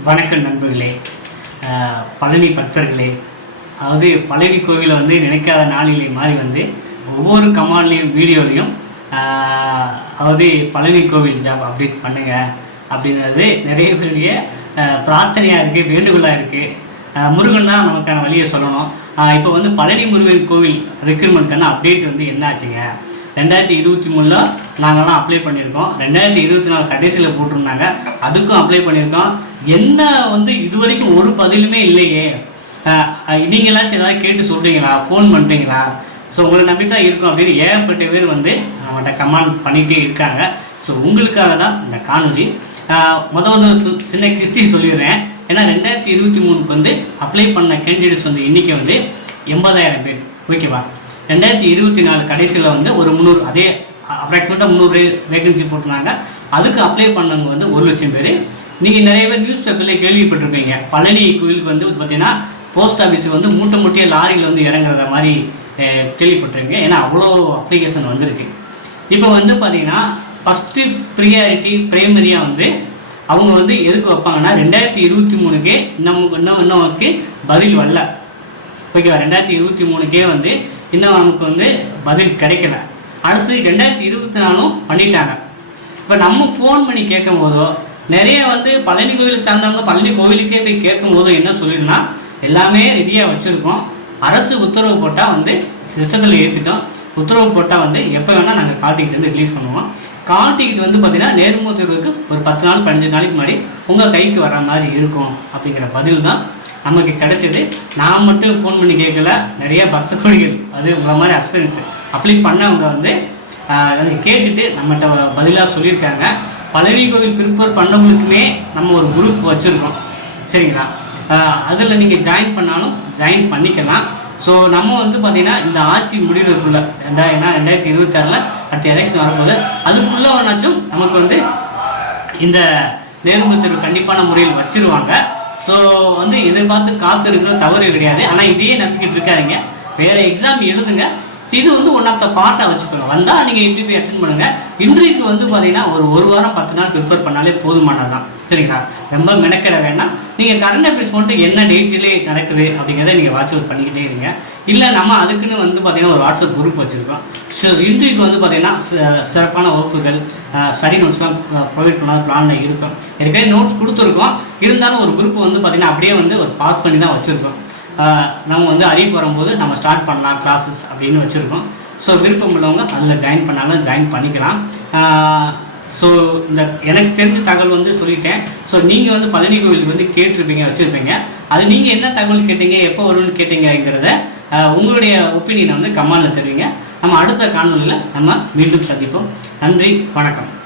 வணக்கம் நண்பர்களே பழனி பக்தர்களே. அதாவது பழனி கோவிலை வந்து நினைக்காத நாளிலே மாறி வந்து ஒவ்வொரு கமாண்ட்லேயும் வீடியோலையும் அதாவது பழனி கோவில் ஜாப் அப்டேட் பண்ணுங்கள் அப்படின்றது நிறைய பேருடைய பிரார்த்தனையாக இருக்குது வேண்டுகோளாக இருக்குது முருகன் தான் நமக்கான வழியை சொல்லணும். இப்போ வந்து பழனி முருகன் கோவில் ரெக்ரூட்மெண்ட்க்கான அப்டேட் வந்து என்னாச்சுங்க? ரெண்டாயிரத்தி இருபத்தி மூணில் நாங்கள்லாம் அப்ளை பண்ணியிருக்கோம். ரெண்டாயிரத்தி இருபத்தி நாலு கடைசியில் போட்டிருந்தாங்க. அதுக்கும் அப்ளை பண்ணியிருக்கோம். என்ன வந்து இது வரைக்கும் ஒரு பதிலுமே இல்லையே. நீங்களாம் சரி ஏதாவது கேட்டு சொல்கிறீங்களா ஃபோன் பண்ணுறீங்களா ஸோ உங்களை நம்பி தான் இருக்கும் அப்படின்னு ஏகப்பட்ட பேர் வந்து நம்மகிட்ட கமெண்ட் பண்ணிகிட்டே இருக்காங்க. ஸோ உங்களுக்காக தான் இந்த காணொலி மொதல் முத வந்து சின்ன கிறிஸ்டி சொல்லிடுறேன். ஏன்னா ரெண்டாயிரத்தி இருபத்தி மூணுக்கு வந்து அப்ளை பண்ண கேண்டிடேட்ஸ் வந்து எண்ணிக்கை வந்து எண்பதாயிரம் பேர். ஓகேவா ரெண்டாயிரத்தி இருபத்தி நாலு கடைசியில் வந்து ஒரு முந்நூறு அதே அப்ராக்சிமேட்டாக முந்நூறு வேகன்சி போட்டிருந்தாங்க. அதுக்கு அப்ளை பண்ணவங்க வந்து ஒரு லட்சம் பேர். நீங்கள் நிறைய பேர் நியூஸ் பேப்பர்லேயே கேள்விப்பட்டிருப்பீங்க. பழனி கோயிலுக்கு வந்து பார்த்தீங்கன்னா போஸ்ட் ஆஃபீஸ் வந்து மூட்டை மூட்டையை லாரியில் வந்து இறங்குறத மாதிரி கேள்விப்பட்டிருக்கீங்க. ஏன்னா அவ்வளோ அப்ளிகேஷன் வந்திருக்கு. இப்போ வந்து பார்த்தீங்கன்னா ஃபஸ்ட்டு ப்ரியாரிட்டி ப்ரைமரியாக வந்து அவங்க வந்து எதுக்கு வைப்பாங்கன்னா ரெண்டாயிரத்தி இருபத்தி மூணுக்கே இன்னும் இன்னும் இன்னும் பதில் வரல. ஓகேவா? ரெண்டாயிரத்தி இருபத்தி மூணுக்கே வந்து இன்னும் நமக்கு வந்து பதில் கிடைக்கல. அடுத்து ரெண்டாயிரத்தி இருபத்தி நாலும் பண்ணிட்டாங்க. இப்போ நம்ம ஃபோன் பண்ணி கேட்கும் போதோ நிறைய வந்து பழனி கோவில் சார்ந்தவங்க பழனி கோவிலுக்கே போய் கேட்கும் போதோ என்ன சொல்லிடுனா எல்லாமே ரெடியாக வச்சுருக்கோம். அரசு உத்தரவு போட்டால் வந்து சிஸ்டத்தில் ஏற்றிட்டோம் உத்தரவு போட்டால் வந்து எப்போ வேணால் நாங்கள் கால் டிக்கெட் வந்து ரிலீஸ் பண்ணுவோம். கால் டிக்கெட் வந்து பார்த்தீங்கன்னா நேர்முக ஒரு பத்து நாள் பதினஞ்சு நாளைக்கு முன்னாடி உங்கள் கைக்கு வர மாதிரி இருக்கும் அப்படிங்கிற பதில் தான் நமக்கு கிடைச்சது. நான் மட்டும் ஃபோன் பண்ணி கேட்கல நிறைய பக்த கோடிகள் அது உங்களை மாதிரி அஸ்பென்ஸ் அப்ளை பண்ணவங்க வந்து அதை கேட்டுட்டு நம்மகிட்ட பதிலாக சொல்லியிருக்காங்க. பழனி கோவில் ப்ரிப்பேர் பண்ணவங்களுக்குமே நம்ம ஒரு குரூப் வச்சுருக்கோம். சரிங்களா? அதில் நீங்கள் ஜாயின் பண்ணாலும் ஜாயின் பண்ணிக்கலாம். ஸோ நம்ம வந்து பார்த்தீங்கன்னா இந்த ஆட்சி முடிவுக்குள்ள ரெண்டா ஏன்னா ரெண்டாயிரத்தி இருபத்தாறில் அடுத்த எலெக்ஷன் வரும்போது அதுக்குள்ளே ஒன்றாச்சும் நமக்கு வந்து இந்த நேர்முக தேர்வு கண்டிப்பான முறையில் வச்சிருவாங்க. ஸோ வந்து எதிர்பார்த்து காசு இருக்கிற தவறு கிடையாது. ஆனால் இதையே நம்பிக்கிட்டு இருக்காதீங்க. வேறு எக்ஸாம் எழுதுங்க. ஸோ இது வந்து ஒன் ஆஃப் த பார்ட்டாக வச்சுக்கோங்க. வந்தால் நீங்கள் இன்டர்வியூ அட்டன் பண்ணுங்கள் இன்டர்வியூக்கு வந்து பார்த்தீங்கன்னா ஒரு ஒரு வாரம் பத்து நாள் ப்ரிப்பேர் பண்ணாலே போதுமானது தான் சரிங்களா? ரொம்ப மெனக்கிட வேண்டாம். நீங்கள் கரண்ட் அஃபேர்ஸ் மட்டும் என்ன டேட்டிலே நடக்குது அப்படிங்கிறத நீங்கள் வாட்ச் அவுட் பண்ணிக்கிட்டே இருங்க. இல்லை நம்ம அதுக்குன்னு வந்து பார்த்திங்கன்னா ஒரு வாட்ஸ்அப் குரூப் வச்சுருக்கோம். ஸோ இன்றைக்கு வந்து பார்த்திங்கன்னா ச- சிறப்பான வகுப்புகள் ஸ்டடி நோட்ஸ்லாம் ப்ரொவைட் பண்ணாத பிளானில் இருக்கும். ஏற்கனவே நோட்ஸ் கொடுத்துருக்கோம். இருந்தாலும் ஒரு குரூப் வந்து பார்த்திங்கன்னா அப்படியே வந்து ஒரு பாஸ் பண்ணி தான் வச்சுருக்கோம். நம்ம வந்து அறிவிப்பு வரும்போது நம்ம ஸ்டார்ட் பண்ணலாம் கிளாஸஸ் அப்படின்னு வச்சுருக்கோம். ஸோ விருப்பம் உள்ளவங்க அதில் ஜாயின் பண்ணாலும் ஜாயின் பண்ணிக்கலாம். ஸோ இந்த எனக்கு தெரிஞ்ச தகவல் வந்து சொல்லிட்டேன். ஸோ நீங்கள் வந்து பழனி கோவிலுக்கு வந்து கேட்டிருப்பீங்க வச்சுருப்பீங்க. அது நீங்கள் என்ன தகவல் கேட்டீங்க எப்போ வரும்னு கேட்டீங்கிறத உங்களுடைய ஒப்பீனியனை வந்து கமெண்டில் தெரிவிங்க. நம்ம அடுத்த காணொலியில் நம்ம மீண்டும் சந்திப்போம். நன்றி வணக்கம்.